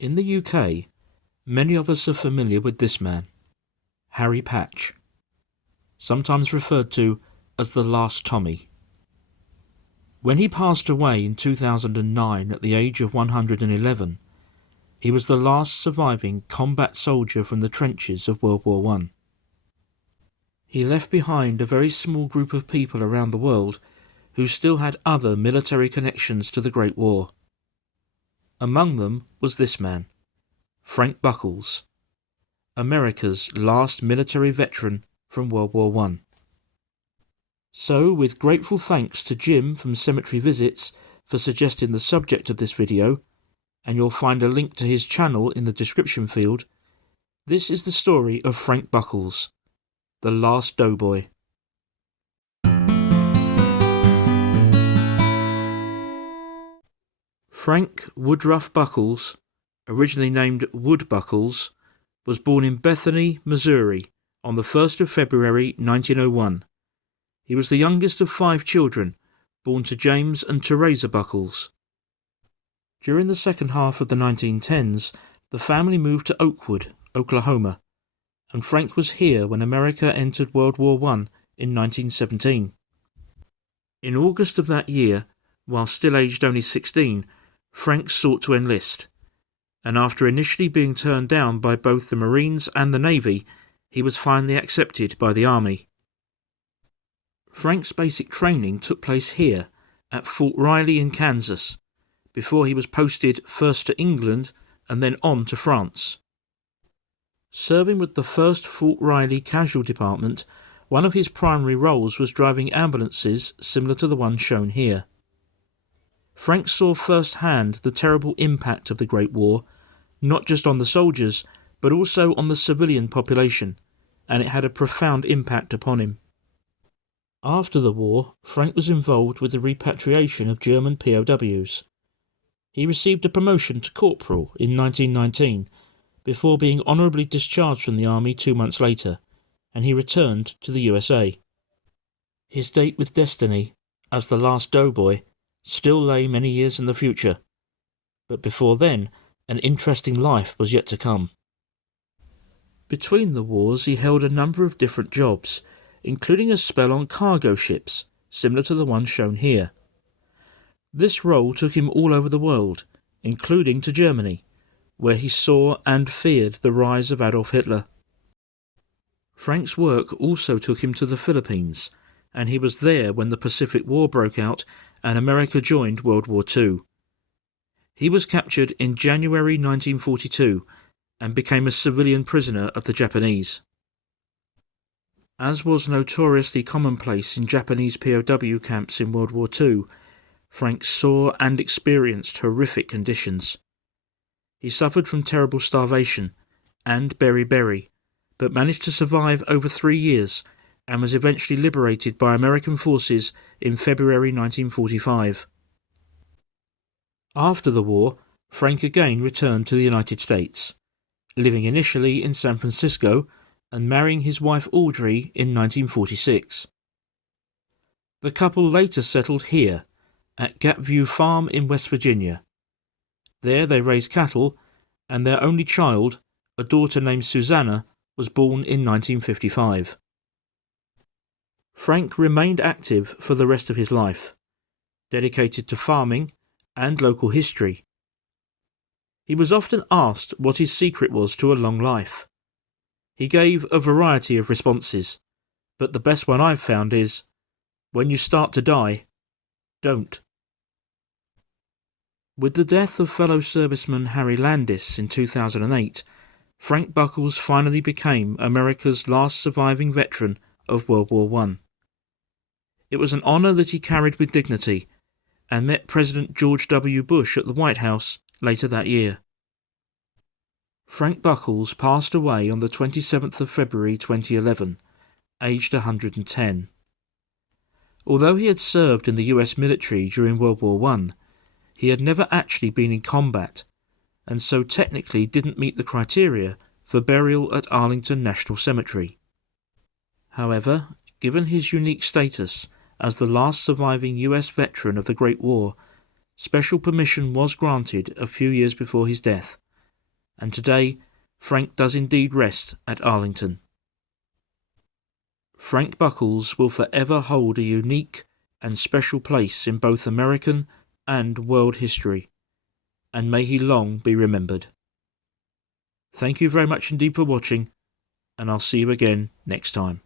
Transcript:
In the UK, many of us are familiar with this man, Harry Patch, sometimes referred to as the Last Tommy. When he passed away in 2009 at the age of 111, he was the last surviving combat soldier from the trenches of World War I. He left behind a very small group of people around the world who still had other military connections to the Great War. Among them was this man, Frank Buckles, America's last military veteran from World War I. So, with grateful thanks to Jim from Cemetery Visits for suggesting the subject of this video, and you'll find a link to his channel in the description field, this is the story of Frank Buckles, the Last Doughboy. Frank Woodruff Buckles, originally named Wood Buckles, was born in Bethany, Missouri on the 1st of February 1901. He was the youngest of 5 children, born to James and Teresa Buckles. During the second half of the 1910s, the family moved to Oakwood, Oklahoma, and Frank was here when America entered World War I in 1917. In August of that year, while still aged only 16, Frank sought to enlist, and after initially being turned down by both the Marines and the Navy, he was finally accepted by the Army. Frank's basic training took place here, at Fort Riley in Kansas, before he was posted first to England and then on to France. Serving with the 1st Fort Riley Casualty Department, one of his primary roles was driving ambulances similar to the one shown here. Frank saw firsthand the terrible impact of the Great War, not just on the soldiers, but also on the civilian population, and it had a profound impact upon him. After the war, Frank was involved with the repatriation of German POWs. He received a promotion to corporal in 1919, before being honourably discharged from the army 2 months later, and he returned to the U.S.A. His date with destiny, as the Last Doughboy, still lay many years in the future, but before then, an interesting life was yet to come. Between the wars, he held a number of different jobs, including a spell on cargo ships, similar to the one shown here. This role took him all over the world, including to Germany, where he saw and feared the rise of Adolf Hitler. Frank's work also took him to the Philippines, and he was there when the Pacific War broke out and America joined World War II. He was captured in January 1942 and became a civilian prisoner of the Japanese. As was notoriously commonplace in Japanese POW camps in World War II, Frank saw and experienced horrific conditions. He suffered from terrible starvation and beriberi, but managed to survive over 3 years and was eventually liberated by American forces in February 1945. After the war, Frank again returned to the United States, living initially in San Francisco and marrying his wife Audrey in 1946. The couple later settled here, at Gapview Farm in West Virginia. There they raised cattle, and their only child, a daughter named Susanna, was born in 1955. Frank remained active for the rest of his life, dedicated to farming and local history. He was often asked what his secret was to a long life. He gave a variety of responses, but the best one I've found is, when you start to die, don't. With the death of fellow serviceman Harry Landis in 2008, Frank Buckles finally became America's last surviving veteran of World War I. It was an honour that he carried with dignity, and met President George W. Bush at the White House later that year. Frank Buckles passed away on the 27th of February 2011, aged 110. Although he had served in the US military during World War I, he had never actually been in combat, and so technically didn't meet the criteria for burial at Arlington National Cemetery. However, given his unique status as the last surviving US veteran of the Great War, special permission was granted a few years before his death and today Frank does indeed rest at Arlington. Frank Buckles will forever hold a unique and special place in both American and world history, and may he long be remembered. Thank you very much indeed for watching, and I'll see you again next time.